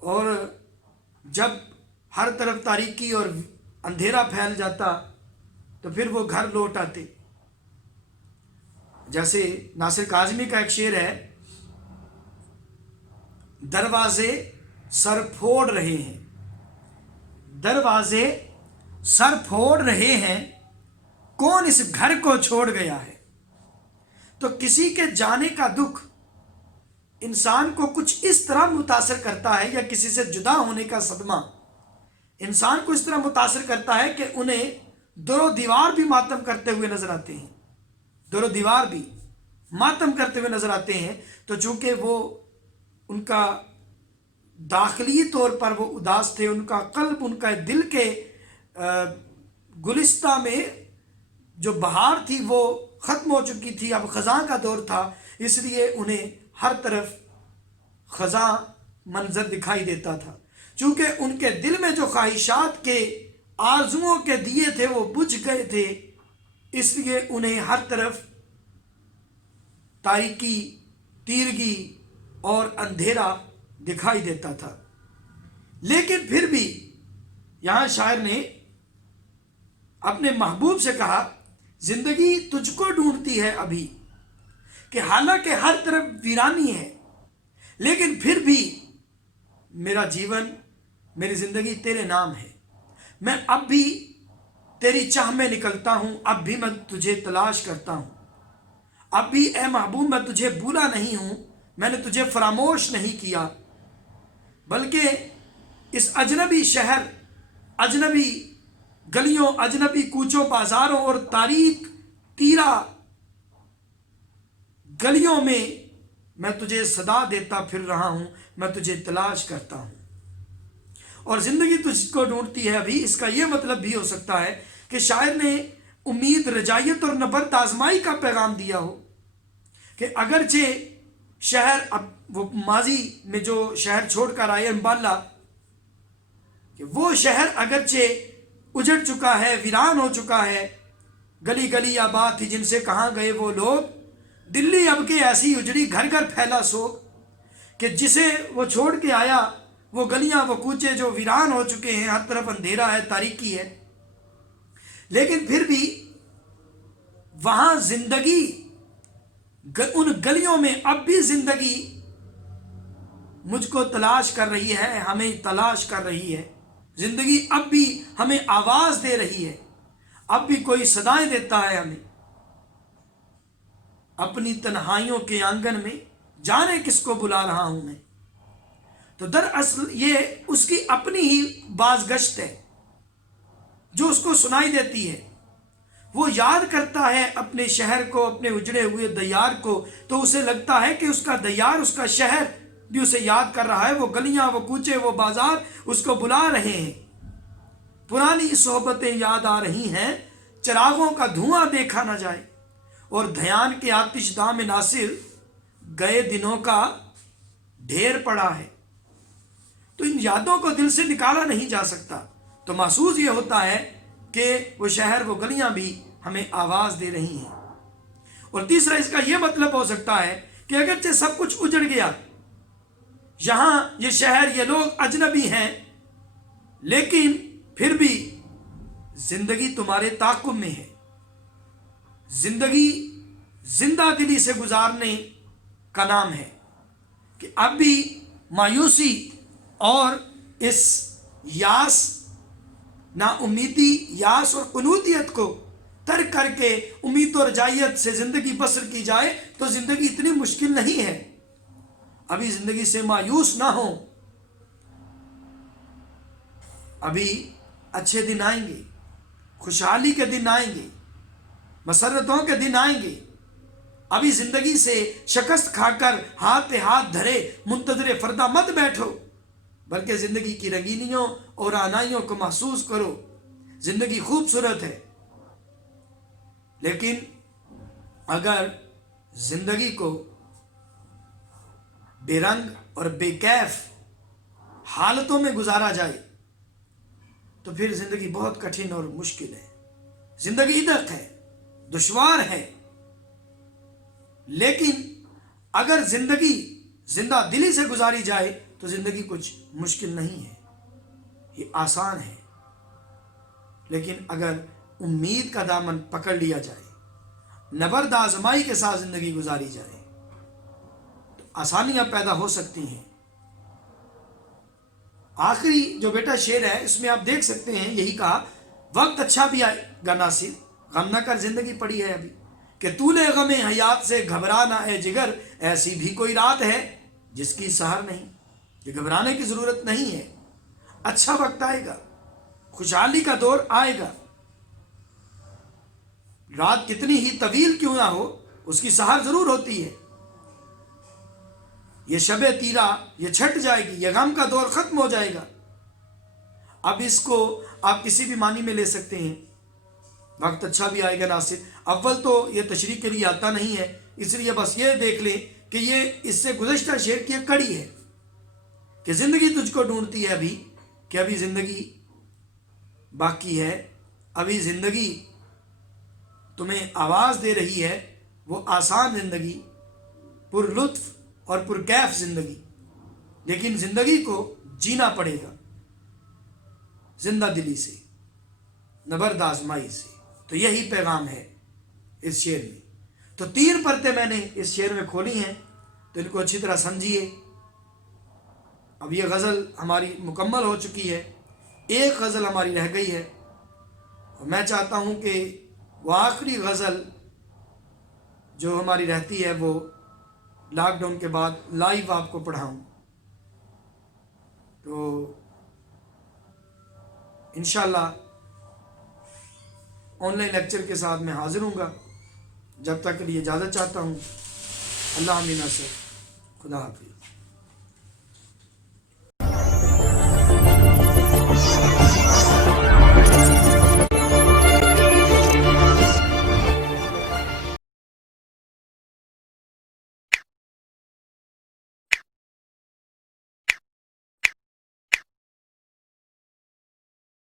اور جب ہر طرف تاریکی اور اندھیرا پھیل جاتا تو پھر وہ گھر لوٹ آتے. جیسے ناصر کاظمی کا ایک شعر ہے، دروازے سر پھوڑ رہے ہیں، دروازے سر پھوڑ رہے ہیں، کون اس گھر کو چھوڑ گیا ہے. تو کسی کے جانے کا دکھ انسان کو کچھ اس طرح متاثر کرتا ہے، یا کسی سے جدا ہونے کا صدمہ انسان کو اس طرح متاثر کرتا ہے کہ انہیں در و دیوار بھی ماتم کرتے ہوئے نظر آتے ہیں، در و دیوار بھی ماتم کرتے ہوئے نظر آتے ہیں. تو چونکہ وہ ان کا داخلی طور پر وہ اداس تھے، ان کا قلب، ان کا دل کے گلستہ میں جو بہار تھی وہ ختم ہو چکی تھی، اب خزاں کا دور تھا، اس لیے انہیں ہر طرف خزاں منظر دکھائی دیتا تھا. چونکہ ان کے دل میں جو خواہشات کے آرزوؤں کے دیے تھے وہ بجھ گئے تھے، اس لیے انہیں ہر طرف تاریکی، تیرگی اور اندھیرا دکھائی دیتا تھا. لیکن پھر بھی یہاں شاعر نے اپنے محبوب سے کہا، زندگی تجھ کو ڈھونڈتی ہے ابھی، کہ حالانکہ ہر طرف ویرانی ہے لیکن پھر بھی میرا جیون، میری زندگی تیرے نام ہے. میں اب بھی تیری چاہ میں نکلتا ہوں، اب بھی میں تجھے تلاش کرتا ہوں، اب بھی اے محبوب میں تجھے بھولا نہیں ہوں، میں نے تجھے فراموش نہیں کیا، بلکہ اس اجنبی شہر، اجنبی گلیوں، اجنبی کوچوں بازاروں اور تاریک تیرا گلیوں میں تجھے صدا دیتا پھر رہا ہوں، میں تجھے تلاش کرتا ہوں. اور زندگی تجھ کو ڈھونڈتی ہے ابھی، اس کا یہ مطلب بھی ہو سکتا ہے کہ شاعر نے امید، رجائیت اور نبرد آزمائی کا پیغام دیا ہو کہ اگرچہ شہر، اب وہ ماضی میں جو شہر چھوڑ کر آئے امبالہ، کہ وہ شہر اگرچہ اجڑ چکا ہے، ویران ہو چکا ہے، گلی گلی آباد تھی جن سے کہاں گئے وہ لوگ، دلی اب کے ایسی اجڑی گھر گھر پھیلا سوگ، کہ جسے وہ چھوڑ کے آیا وہ گلیاں، وہ کوچے جو ویران ہو چکے ہیں، ہر طرف اندھیرا ہے، تاریکی ہے. لیکن پھر بھی وہاں زندگی، ان گلیوں میں اب بھی زندگی مجھ کو تلاش کر رہی ہے، ہمیں تلاش کر رہی ہے. زندگی اب بھی ہمیں آواز دے رہی ہے، اب بھی کوئی صدائیں دیتا ہے ہمیں. اپنی تنہائیوں کے آنگن میں جانے کس کو بلا رہا ہوں میں. تو دراصل یہ اس کی اپنی ہی بازگشت ہے جو اس کو سنائی دیتی ہے. وہ یاد کرتا ہے اپنے شہر کو، اپنے اجڑے ہوئے دیار کو، تو اسے لگتا ہے کہ اس کا دیار، اس کا شہر بھی اسے یاد کر رہا ہے. وہ گلیاں، وہ کوچے، وہ بازار اس کو بلا رہے ہیں. پرانی صحبتیں یاد آ رہی ہیں، چراغوں کا دھواں دیکھا نہ جائے، اور دھیان کے آتش داں میں ناصر گئے دنوں کا ڈھیر پڑا ہے. تو ان یادوں کو دل سے نکالا نہیں جا سکتا. تو محسوس یہ ہوتا ہے کہ وہ شہر، وہ گلیاں بھی ہمیں آواز دے رہی ہیں. اور تیسرا اس کا یہ مطلب ہو سکتا ہے کہ اگرچہ سب کچھ اجڑ گیا، یہاں یہ شہر، یہ لوگ اجنبی ہیں، لیکن پھر بھی زندگی تمہارے تعاقب میں ہے. زندگی زندہ دلی سے گزارنے کا نام ہے، کہ اب بھی مایوسی اور اس یاس، نا امیدی، یاس اور قنوطیت کو ترک کر کے امید اور رجائیت سے زندگی بسر کی جائے تو زندگی اتنی مشکل نہیں ہے. ابھی زندگی سے مایوس نہ ہو، ابھی اچھے دن آئیں گے، خوشحالی کے دن آئیں گے، مسرتوں کے دن آئیں گے. ابھی زندگی سے شکست کھا کر ہاتھ پہ ہاتھ دھرے منتظر فردہ مت بیٹھو، بلکہ زندگی کی رنگینیوں اور آنائیوں کو محسوس کرو. زندگی خوبصورت ہے، لیکن اگر زندگی کو بے رنگ اور بے کیف حالتوں میں گزارا جائے تو پھر زندگی بہت کٹھن اور مشکل ہے. زندگی دکھ ہے، دشوار ہے، لیکن اگر زندگی زندہ دلی سے گزاری جائے تو زندگی کچھ مشکل نہیں ہے، یہ آسان ہے۔ لیکن اگر امید کا دامن پکڑ لیا جائے، نبرد آزمائی کے ساتھ زندگی گزاری جائے تو آسانیاں پیدا ہو سکتی ہیں۔ آخری جو بیٹا شعر ہے اس میں آپ دیکھ سکتے ہیں یہی کہا، وقت اچھا بھی آئے گا ناصر، غم نہ کر زندگی پڑی ہے ابھی، کہ طول غم حیات سے گھبرا نہ اے جگر، ایسی بھی کوئی رات ہے جس کی سحر نہیں۔ کہ گھبرانے کی ضرورت نہیں ہے، اچھا وقت آئے گا، خوشحالی کا دور آئے گا، رات کتنی ہی طویل کیوں نہ ہو اس کی سحر ضرور ہوتی ہے۔ یہ شب تیرا یہ چھٹ جائے گی، یہ غم کا دور ختم ہو جائے گا۔ اب اس کو آپ کسی بھی معنی میں لے سکتے ہیں، وقت اچھا بھی آئے گا ناصر۔ اول تو یہ تشریح کے لیے آتا نہیں ہے، اس لیے بس یہ دیکھ لیں کہ یہ اس سے گزشتہ شعر کی ایک کڑی ہے کہ زندگی تجھ کو ڈھونڈتی ہے ابھی، کہ ابھی زندگی باقی ہے، ابھی زندگی تمہیں آواز دے رہی ہے، وہ آسان زندگی، پر لطف اور پر کیف زندگی، لیکن زندگی کو جینا پڑے گا زندہ دلی سے، نبرد آزمائی سے۔ تو یہی پیغام ہے اس شعر میں۔ تو 3 پرتیں میں نے اس شعر میں کھولی ہیں، تو ان کو اچھی طرح سمجھیے۔ اب یہ غزل ہماری مکمل ہو چکی ہے، ایک غزل ہماری رہ گئی ہے، اور میں چاہتا ہوں کہ وہ آخری غزل جو ہماری رہتی ہے وہ لاک ڈاؤن کے بعد لائیو آپ کو پڑھاؤں۔ تو انشاءاللہ آن لائن لیکچر کے ساتھ میں حاضر ہوں گا۔ جب تک کے لیے اجازت چاہتا ہوں۔ اللہ امین ناصر، خدا حافظ۔